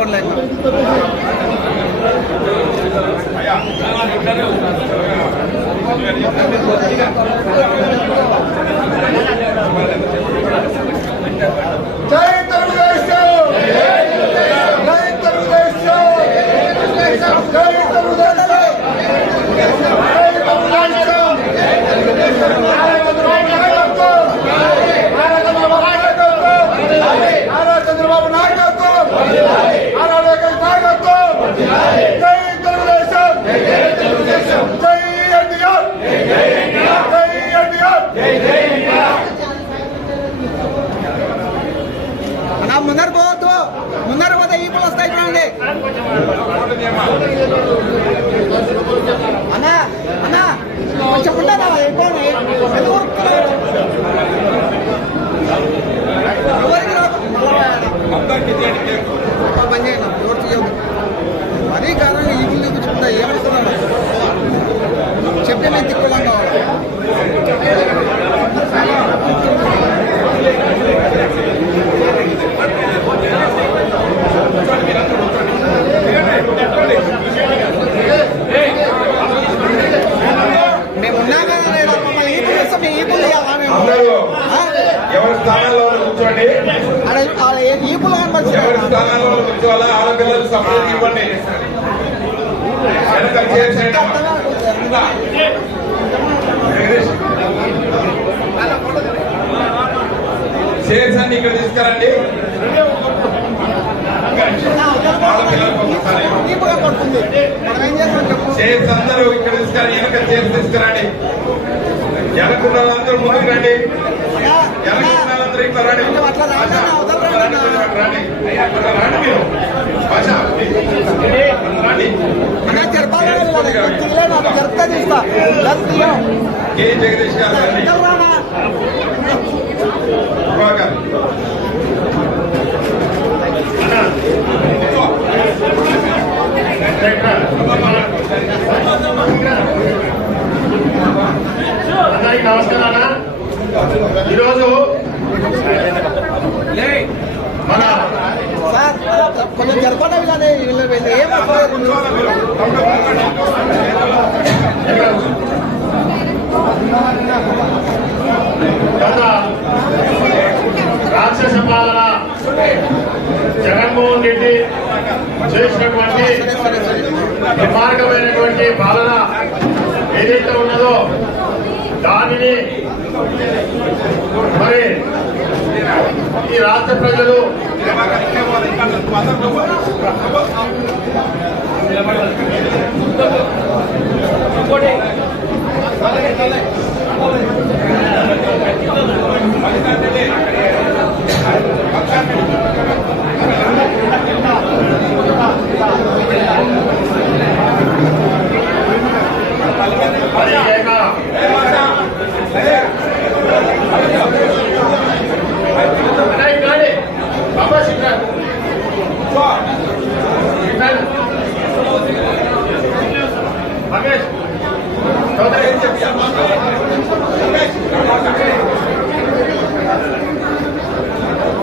నిలబడలేదు. ముందర పోవద్దు, ముందర పోతే ఈపులు వస్తాయి చూడండి. అన్నా అన్నా కొంచెం ఉండదా ఎక్కువని పని చేయను ఎవరు చేయదు. మరీ కారణంగా ఈపులు చూపించుకుంటా ఏమవుతున్నా చెప్తే నేను తిక్కులాగా కావాలి. మేమున్నా కదా మమ్మల్ని ఈపులు ఇస్తాం, మేము ఈపులు ఇవ్వాలా? మేము ఎవరి స్థానాల్లో కూర్చోండి, ఈపులు ఎవరి స్థానాల్లో కూర్చోవాలా? ఆడపిల్లలు సపరేట్ ఇవ్వండి. చైర్స్ అన్ని ఇక్కడ తీసుకురండి. చైర్స్ అందరూ ఇక్కడ తీసుకురండి. వెనక చైర్స్ తీసుకురండి. వెనకున్న వాళ్ళందరూ ముందుకు రండి. వెనకున్న వాళ్ళందరూ ఇక్కడ రండి. కే జగదీష్ గారు అందరికీ నమస్కారం. ఈరోజు మన కొంచెం జరపడం కానీ గత రాక్షస పాలన జగన్మోహన్ రెడ్డి చేసినటువంటి దుర్మార్గమైనటువంటి పాలన ఏదైతే ఉన్నదో దానిని మరి ఈ రాష్ట్ర ప్రజలు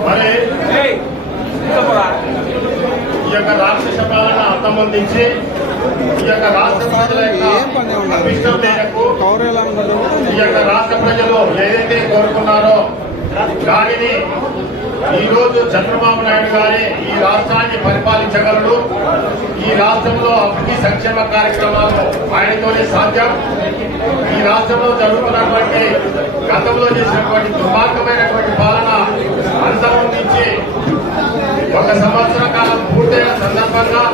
మరి ఈ యొక్క రాక్షస పాలన అంతమొందించి ఈ యొక్క రాష్ట్ర ప్రజల యొక్క అభిష్టం మేరకు ఈ యొక్క రాష్ట్ర ప్రజలు ఏదైతే కోరుకున్నారో దానిని ఈ రోజు చంద్రబాబు నాయుడు గారి ఈ రాష్ట్రాన్ని పరిపాలించగలడు. ఈ రాష్ట్రంలో అభివృద్ధి సంక్షేమ కార్యక్రమాలు ఆయనతోనే సాధ్యం. ఈ రాష్ట్రంలో జరుగుతున్నటువంటి గతంలో చేసినటువంటి దుర్మార్గమైనటువంటి పాలన అంతమొందించి 1 సంవత్సర కాలం పూర్తయిన సందర్భంగా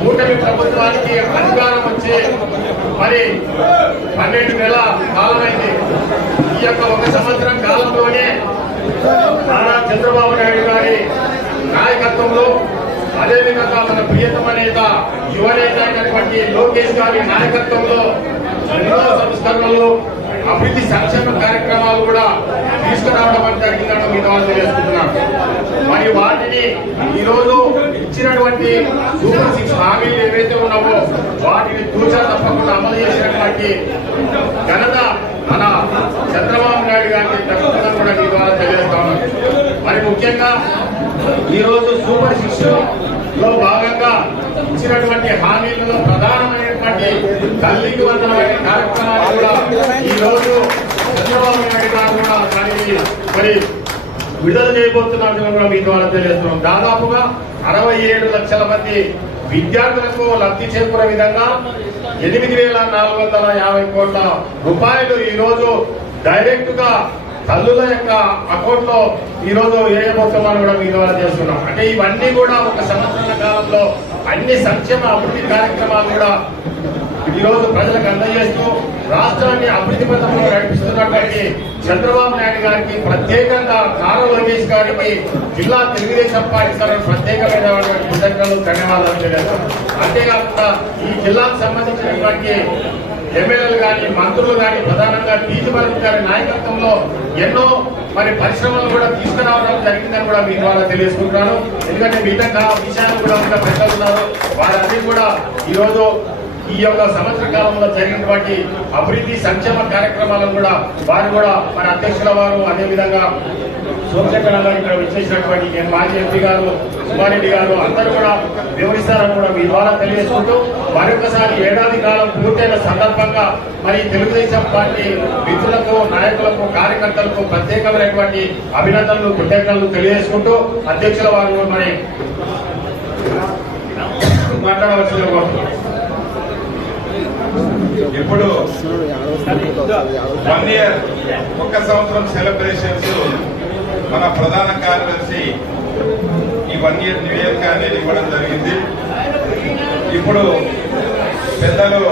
కూటమి ప్రభుత్వానికి అధికారం వచ్చి మరి 12 నెలల కాలమైంది. ఈ యొక్క 1 సంవత్సరం కాలంలోనే నారా చంద్రబాబు నాయుడు గారి నాయకత్వంలో, అదేవిధంగా మన ప్రియతమ నేత యువనేత అయినటువంటి లోకేష్ గారి నాయకత్వంలో ఎన్నో సంస్కరణలు, అభివృద్ధి సంక్షేమ కార్యక్రమాలు కూడా తీసుకురావడం జరిగిందని మీద వాళ్ళు తెలియజేస్తున్నాను. మరి వాటిని ఈరోజు ఇచ్చినటువంటి సూపర్ 6 హామీలు ఏవైతే ఉన్నావో వాటిని తూచా తప్పకుండా అమలు చేసినటువంటి ఘనత మన చంద్రబాబు నాయుడు గారికి దక్కుతుందని కూడా మీ ద్వారా తెలియజేస్తా ఉన్నాను. మరి ముఖ్యంగా ఈరోజు సూపర్ 6 లో భాగంగా ఇచ్చినటువంటి హామీలలో ప్రధానమైనటువంటి తల్లికి వందనమైన కార్యక్రమాలు కూడా ఈ రోజు చంద్రబాబు నాయుడు గారు కూడా దానికి మరి విడుదల చేయబోతున్నట్టుగా కూడా మీ ద్వారా తెలియజేస్తున్నాం. దాదాపుగా 67 లక్షల మంది విద్యార్థులకు లబ్ధి చేకూరే విధంగా 8,450 కోట్ల రూపాయలు ఈ రోజు డైరెక్ట్ గా తల్లుల యొక్క అకౌంట్ లో ఈ రోజు వేయబోతున్నామని కూడా మీ ద్వారా చేస్తున్నాం. అంటే ఇవన్నీ కూడా ఒక సంవత్సరాల కాలంలో అన్ని సంక్షేమ అభివృద్ధి కార్యక్రమాలు కూడా ఈ రోజు ప్రజలకు అందజేస్తూ రాష్ట్రాన్ని అభివృద్ధి పథంలో నడిపిస్తున్నటువంటి చంద్రబాబు నాయుడు గారికి ప్రత్యేకంగా నారా లోకేష్ గారికి జిల్లా తెలుగుదేశం పార్టీ తరఫున ప్రత్యేకమైనటువంటి కృతజ్ఞతలు ధన్యవాదాలు తెలియజేస్తాం. అంతేకాకుండా ఈ జిల్లాకు సంబంధించినటువంటి ఎమ్మెల్యేలు కానీ మంత్రులు కానీ ప్రధానంగా టీజీ భరత్ గారి నాయకత్వంలో ఎన్నో మరి పరిశ్రమలు కూడా తీసుకురావడం జరిగిందని కూడా మీ ద్వారా తెలియజేసుకుంటున్నాను. ఎందుకంటే మిగతా విషయాలు కూడా ఉన్న పెద్దలు ఉన్నారు, వారన్నీ కూడా ఈరోజు ఈ యొక్క సంవత్సర కాలంలో జరిగినటువంటి అభివృద్ధి సంక్షేమ కార్యక్రమాలను కూడా వారు కూడా మన అధ్యక్షుల వారు అదేవిధంగా సోమశేఖర్ గారు ఇక్కడ విచ్చేసినటువంటి నేను మాజీ ఎంపీ గారు సుబ్బారెడ్డి గారు అందరూ కూడా వివరిస్తారని కూడా మీ ద్వారా తెలియజేసుకుంటూ మరొకసారి ఏడాది కాలం పూర్తయిన సందర్భంగా మరి తెలుగుదేశం పార్టీ మిత్రులకు నాయకులకు కార్యకర్తలకు ప్రత్యేకమైనటువంటి అభినందనలు కృతజ్ఞతలు తెలియజేసుకుంటూ అధ్యక్షుల వారు మరి మాట్లాడవలసిందిగా కోరుతున్నాను. ఇప్పుడు 1 ఇయర్ 1 సంవత్సరం సెలబ్రేషన్స్ మన ప్రధాన కార్యదర్శి ఈ 1 ఇయర్ న్యూ ఇయర్ అనేది ఇవ్వడం జరిగింది. ఇప్పుడు పెద్దలు